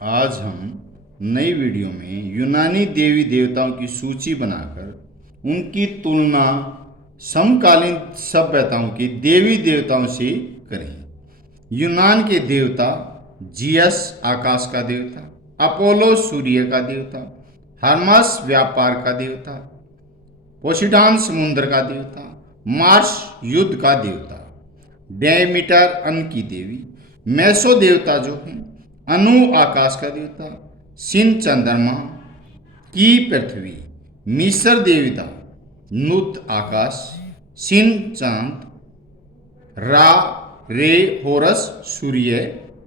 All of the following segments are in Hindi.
आज हम नई वीडियो में यूनानी देवी देवताओं की सूची बनाकर उनकी तुलना समकालीन सभ्यताओं की देवी देवताओं से करें। यूनान के देवता जियस आकाश का देवता, अपोलो सूर्य का देवता, हर्मस व्यापार का देवता, पोसिडॉन समुद्र का देवता, मार्स युद्ध का देवता, डेमीटर अन्न की देवी, मैसो देवता जो हैं, अनु आकाश का देवता, सिन चंद्रमा की पृथ्वी, मिस्र देवता, नुत आकाश, सिन चांद, रा रे होरस सूर्य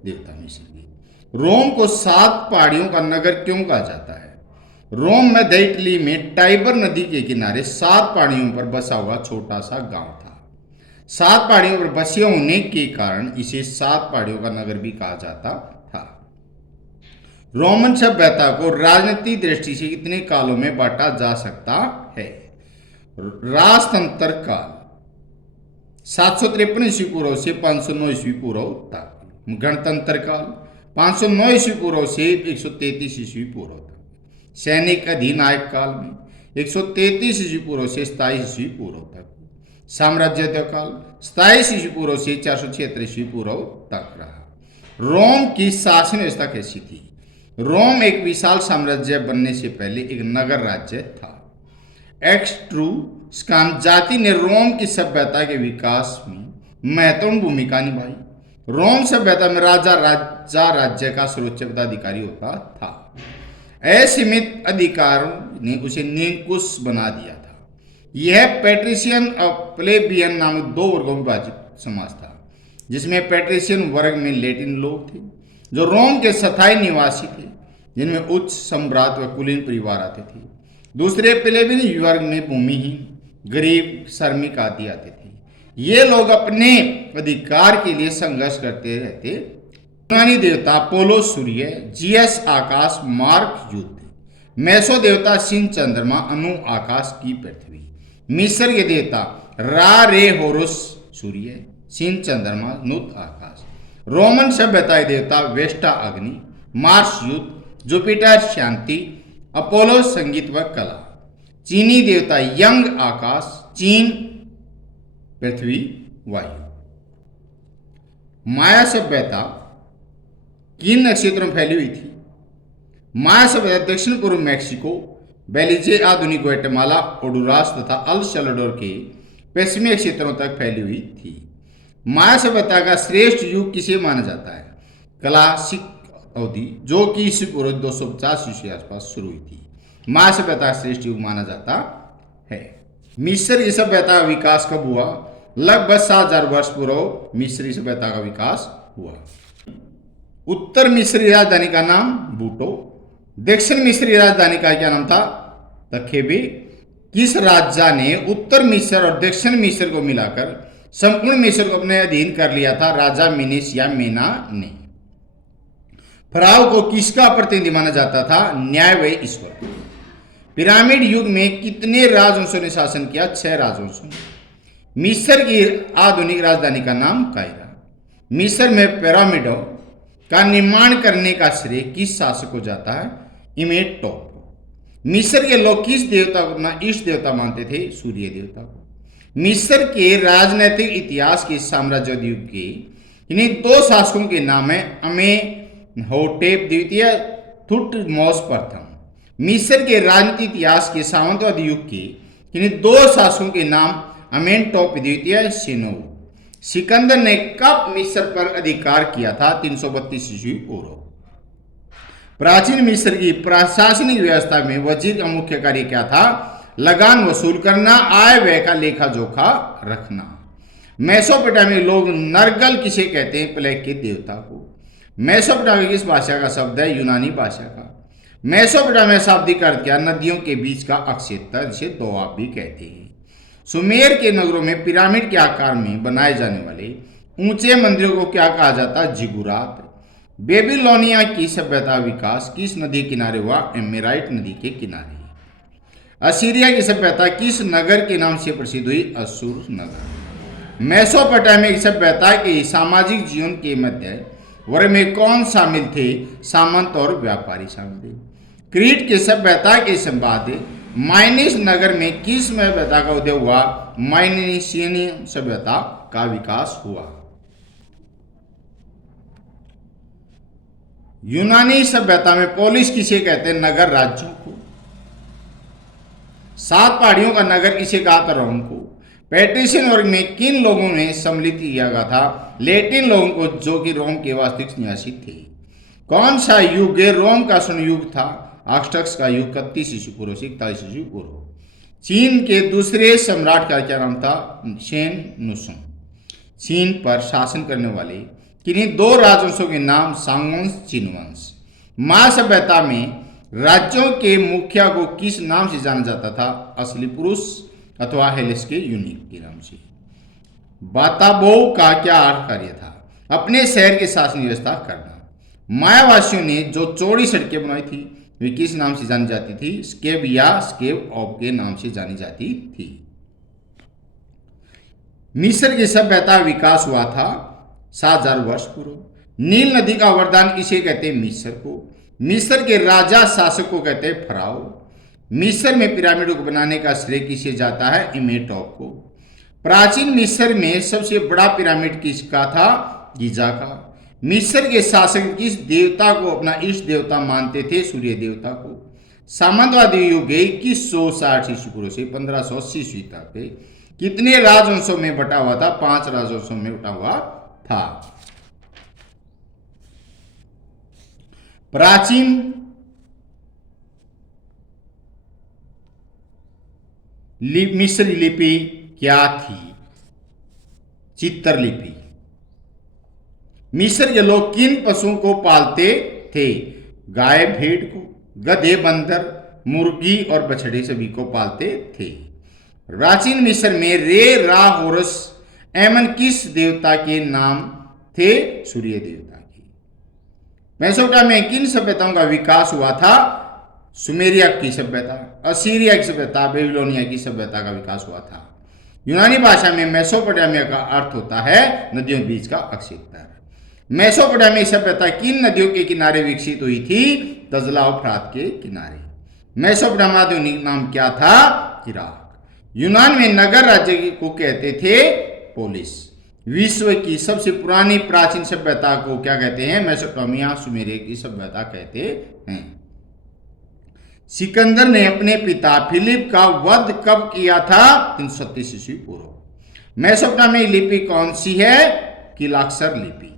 देवता मिस्र की। रोम को 7 पहाड़ियों का नगर क्यों कहा जाता है? रोम मध्य इटली में टाइबर नदी के किनारे 7 पहाड़ियों पर बसा हुआ छोटा सा गांव था। 7 पहाड़ियों पर बसे होने के कारण इसे 7 पहाड़ियों का नगर भी कहा जाता था। रोमन सभ्यता को राजनीतिक दृष्टि से कितने कालों में बांटा जा सकता है? राजतंत्र काल 753 ईस्वी पूर्व से 509 ईस्वी पूर्व तक। गणतंत्र काल 509 ईस्वी पूर्व से 133 ईस्वी पूर्व तक। सैनिक अधिनायक काल में 133 ईस्वी पूर्व से 27 ईस्वी पूर्व तक। साम्राज्यत्व काल 27 ईस्वी पूर्व से 476 ईस्वी पूर्व तक रहा। रोम की शासन व्यवस्था कैसी थी? रोम एक विशाल साम्राज्य बनने से पहले एक नगर राज्य था। एक्स्ट्रूस्कान जाति ने रोम की सभ्यता के विकास में महत्वपूर्ण भूमिका निभाई। रोम सभ्यता में राजा राज्य का सर्वोच्च पदाधिकारी होता था। असीमित अधिकारों ने उसे निरंकुश बना दिया था। यह पैट्रिशियन और प्लेबियन नामक 2 वर्गों में विभाजित समाज था, जिसमें पैट्रिशियन वर्ग में लैटिन लोग थे जो रोम के स्थायी निवासी थे, जिनमें उच्च सम्राट व कुलीन परिवार आते थे। दूसरे प्लेबियन वर्ग में भूमिहीन, गरीब, श्रमिक आदि आते थे। ये लोग अपने अधिकार के लिए संघर्ष करते रहते। यूनानी देवता अपोलो सूर्य, जियस आकाश, मार्क युद्ध, मैसो देवता सिन चंद्रमा, अनु आकाश की पृथ्वी, मिस्र के देवता रा रे होरुस सूर्य, सिन चंद्रमा, नुत आकाश, रोमन सभ्यता के देवता वेस्टा अग्नि, मार्स युद्ध, जुपिटर शांति, अपोलो संगीत व कला, चीनी देवता यंग आकाश, चीन पृथ्वी वायु। माया सभ्यता किन नक्षत्रों में फैली हुई थी? माया सभ्यता दक्षिण पूर्व मैक्सिको, बेलिजे, आधुनिक ग्वाटेमाला, ओडुरास तथा अल सल्वाडोर के पश्चिमी क्षेत्रों तक फैली हुई थी। माया सभ्यता का श्रेष्ठ युग किसे माना जाता है? क्लासिक अवधि, जो कि ईस्वी पूर्व 250 ईस्वी के आसपास शुरू हुई थी, माया सभ्यता का श्रेष्ठ युग माना जाता है। मिस्र की सभ्यता का विकास कब हुआ? लगभग 7000 वर्ष पूर्व मिस्री सभ्यता का विकास हुआ। उत्तर मिस्री राजधानी का नाम बूटो, दक्षिण मिस्री राजधानी का क्या नाम था? तखेबे। किस राजा ने उत्तर मिस्र और दक्षिण मिस्र को मिलाकर संपूर्ण मिस्र को अपने अधीन कर लिया था? राजा मिनिस या मेना ने। फराव को किसका प्रतिनिधि माना जाता था? न्याय व ईश्वर। पिरामिड युग में कितने राजवंशों ने शासन किया? 6 राजवंशों ने। मिस्र की आधुनिक राजधानी का नाम कायरा। मिस्र में पिरामिडों का निर्माण करने का श्रेय किस शासक को जाता है? इमेटोप। मिस्र के लोग किस देवता को अपना इष्ट देवता मानते थे? सूर्य देवता को। मिस्र के राजनीतिक इतिहास के साम्राज्य युग के इन्हीं 2 शासकों के नाम है अमेनहोटेप द्वितीय, थुटमोस प्रथम। मिस्र के राजनीतिक इतिहास के सामंतवादी युग के इन्हीं 2 शासकों के नाम अमेनटोप द्वितीय, सिनो। सिकंदर ने कब मिस्र पर अधिकार किया था? 332 ईस्वी पूर्व। प्राचीन मिस्र की प्रशासनिक व्यवस्था में वजीर का मुख्य कार्य क्या था? लगान वसूल करना, आय व्यय का लेखा जोखा रखना। मेसोपोटामिया लोग नरगल किसे कहते हैं? प्लेग के देवता को। मेसोपोटामिया किस भाषा का शब्द है? यूनानी भाषा का। मेसोपोटामिया शाब्दिक अर्थ क्या? नदियों के बीच का अक्षेत्र, जिसे दोआब भी कहते हैं। सुमेर के नगरों में पिरामिड के आकार में बनाए जाने वाले ऊंचे मंदिरों को क्या कहा जाता? जिगुरात। बेबीलोनिया की सभ्यता विकास किस नदी किनारे हुआ? एमेराइट नदी के किनारे। असीरिया की सभ्यता किस नगर के नाम से प्रसिद्ध हुई? असूर नगर। मेसोपोटामिया की सभ्यता के सामाजिक जीवन के मध्य वर्ग में कौन शामिल थे? सामंत और व्यापारी शामिल थे। क्रीट की सभ्यता के संवाद माइनिस नगर में किस सभ्यता का उदय हुआ? माइनिशियन सभ्यता का विकास हुआ। यूनानी सभ्यता में पोलिस किसे कहते हैं? नगर राज्यों को। 7 पहाड़ियों का नगर किसे कहा था? रोम को। पेट्रिशियन वर्ग में किन लोगों ने सम्मिलित किया गया था? लेटिन लोगों को, जो कि रोम के वास्तविक निवासी थे। कौन सा युग रोम का स्वर्ण युग था? ऑगस्टस का युग 31 ईस्वी पूर्व से 41 ईस्वी पूर्व। चीन के दूसरे सम्राट का क्या नाम था? शेन नुसुंग। चीन पर शासन करने वाले किन्हीं 2 राजवंशों के नाम? सांग वंश, चीन वंश। माया सभ्यता में राज्यों के मुखिया को किस नाम से जाना जाता था? असली पुरुष अथवा हेलिस के यूनिक के नाम से। बाताबो का क्या कार्य था? अपने शहर की शासन व्यवस्था करना। मायावासियों ने जो चौड़ी सड़कें बनाई थी वे किस नाम से जानी जाती थी? स्केव या स्केव ऑफ के नाम से जानी जाती थी। मिस्र की सभ्यता विकास हुआ था 7000 वर्ष पूर्व। नील नदी का वरदान किसे कहते हैं? मिस्र को। मिस्र के राजा शासक को कहते हैं फराओ। मिस्र में पिरामिड को बनाने का श्रेय किसे जाता है? इमेटॉप को। प्राचीन मिस्र में सबसे बड़ा पिरामिड किसका था? गिजा का। मिस्र के शासक किस देवता को अपना इष्ट देवता मानते थे? सूर्य देवता को। सामंतवादी युग 2160 ईस्वी पूर्व से 1580 ईस्वी तक कितने राजवंशों में बटा हुआ था? 5 राजवंशों में बटा हुआ था। प्राचीन मिस्री लिपि क्या थी? चित्रलिपि। मिस्र के लोग किन पशुओं को पालते थे? गाय, भेड़ को। गधे, बंदर, मुर्गी और बछड़े सभी को पालते थे। प्राचीन मिस्र में रे, रा, होरस, एमन किस देवता के नाम थे? सूर्य देवता के। मेसोपोटामिया में किन सभ्यताओं का विकास हुआ था? सुमेरिया की सभ्यता, असीरिया की सभ्यता, बेबीलोनिया की सभ्यता का विकास हुआ था। यूनानी भाषा में मेसोपोटामिया का अर्थ होता है नदियों के बीच का अक्षेत्र। मेसोपोटामिया सभ्यता किन नदियों के किनारे विकसित हुई थी? दजला और फ्रात के किनारे। मेसोपोटामिया आधुनिक नाम क्या था? इराक। यूनान में नगर राज्य को कहते थे पोलिस। विश्व की सबसे पुरानी प्राचीन सभ्यता को क्या कहते हैं? मेसोपोटामिया, सुमेरिया की सभ्यता कहते हैं। सिकंदर ने अपने पिता फिलिप का वध कब किया था? 337 ईस्वी पूर्व। मेसोपोटामिया लिपि कौन सी है? किलाक्सर लिपि।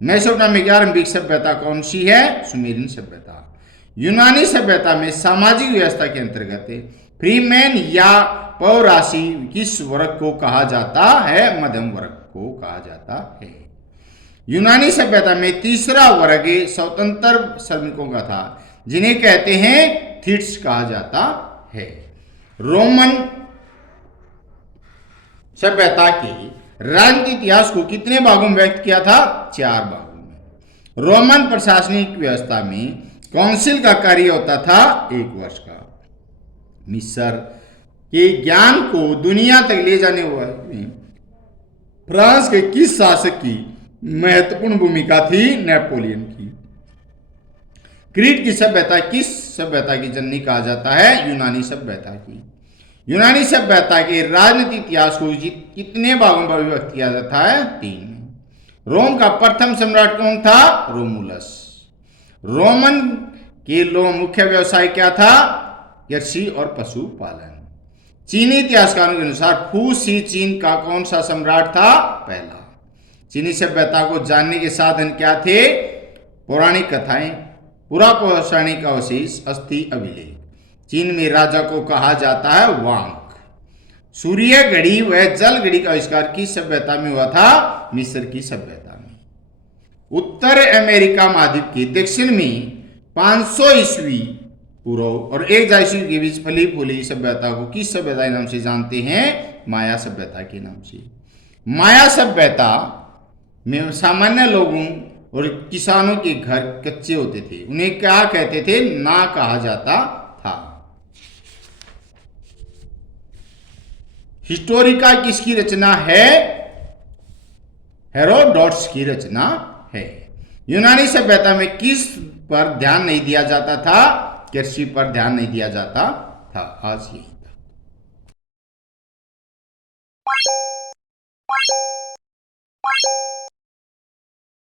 मेसोपोटामिया की आरंभिक सभ्यता कौन सी है? सुमेरियन सभ्यता। यूनानी सभ्यता में सामाजिक व्यवस्था के अंतर्गत फ्रीमैन या पौरासी किस वर्ग को कहा जाता है? मध्यम वर्ग को कहा जाता है। यूनानी सभ्यता में तीसरा वर्ग स्वतंत्र श्रमिकों का था, जिन्हें कहते हैं थीट्स कहा जाता है। रोमन सभ्यता के राजनीतिक इतिहास को कितने भागों में व्यक्त किया था? 4 भागों में। रोमन प्रशासनिक व्यवस्था में काउंसिल का कार्य होता था 1 वर्ष का। मिस्र के ज्ञान को दुनिया तक ले जाने वाले फ्रांस के किस शासक की महत्वपूर्ण भूमिका थी? नेपोलियन की। क्रीट की सभ्यता किस सभ्यता की जननी कहा जाता है? यूनानी सभ्यता की। यूनानी सभ्यता के राजनीतिक इतिहास को कितने भागों में विभक्त किया जाता है? 3 में। रोम का प्रथम सम्राट कौन था? रोमुलस। रोमन के मुख्य व्यवसाय क्या था? कृषि और पशुपालन। चीनी इतिहासकारों के अनुसार फू सी चीन का कौन सा सम्राट था? पहला। चीनी सभ्यता को जानने के साधन क्या थे? पौराणिक कथाएं, पुरापौराणिक अवशेष, अस्थि अभिलेख। चीन में राजा को कहा जाता है वांग। सूर्य घड़ी व जल घड़ी का आविष्कार किस सभ्यता में हुआ था? मिस्र की सभ्यता में। उत्तर अमेरिका महाद्वीप के दक्षिण में 500 ईस्वी पूर्व और 1000 ईस्वी के बीच फली फूली सभ्यता को किस सभ्यता के नाम से जानते हैं? माया सभ्यता के नाम से। माया सभ्यता में सामान्य लोगों और किसानों के घर कच्चे होते थे, उन्हें क्या कहते थे? ना कहा जाता था। हिस्टोरिका किसकी रचना है? हेरोडोटस की रचना है। यूनानी सभ्यता में किस पर ध्यान नहीं दिया जाता था? कृषि पर ध्यान नहीं दिया जाता था। आज यही था।